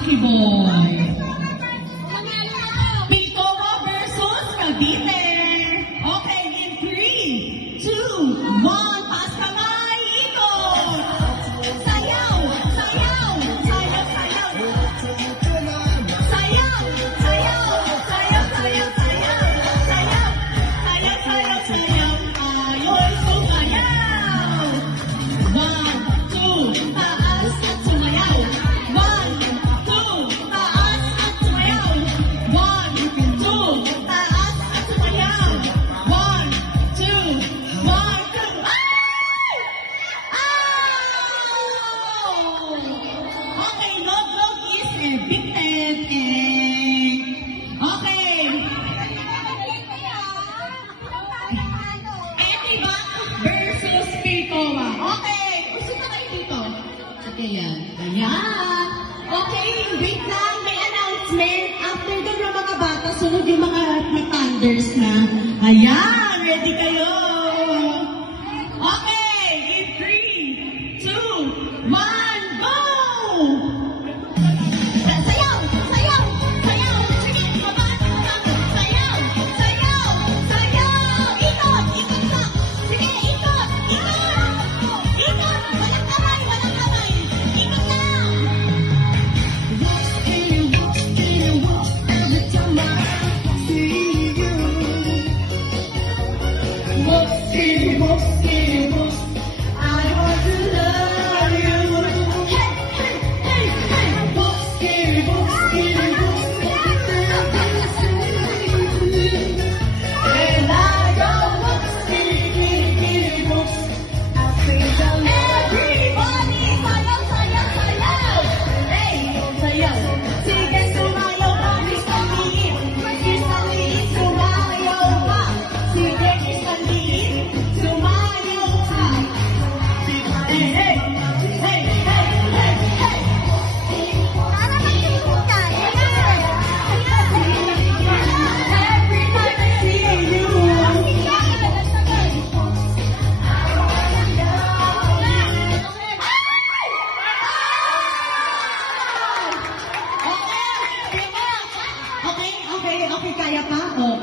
Lucky Boy. Pilcoa versus Cavite. Okay, in 3, 2, 1, taas kamay, ikot! Sayaw! Sayaw! Sayaw! Sayaw! Sayaw! Sayaw! Sayaw! Sayaw! Sayaw! Sayaw! Sayaw! Sayaw! Sayaw! Ayos, sumayaw! 1, 2, taas at sumayaw! 1, 2, taas at sumayaw! 1, 2, taas at sumayaw! 1, 2, 1, 2, ay! Ow! Okay, Log is evicted and okay. Etibat versus Pilcoa. Okay, gusto na kayo dito. Okay, yan. Ayan. Okay, wait lang. May announcement. After doon ng mga bata, sunod yung mga thunders na. Ayan, ready kayo. Okay, in 3, 2, 1, go! Sayaw! Sayaw! Sayaw! Sige, baba! Sayaw! Sayaw! Sayaw! Ikot! Ikot ka! Sige, ikot! Ikot! Ikot! Walang kamay! Walang kamay! Ikot lang! I want to love you. Hey, hey, hey, hey. And I go I think I'll everybody sayaw, sayaw, sayaw. Hey, sayaw. Sige, sumayaw ka, isang liit. Isang liit, sumayaw ka. Sige, isang liit, sumayaw ka. Hey, hey, hey, hey, hey, hey. Para mag-ikot ka. Every time I see you. Okay, kaya pa? O,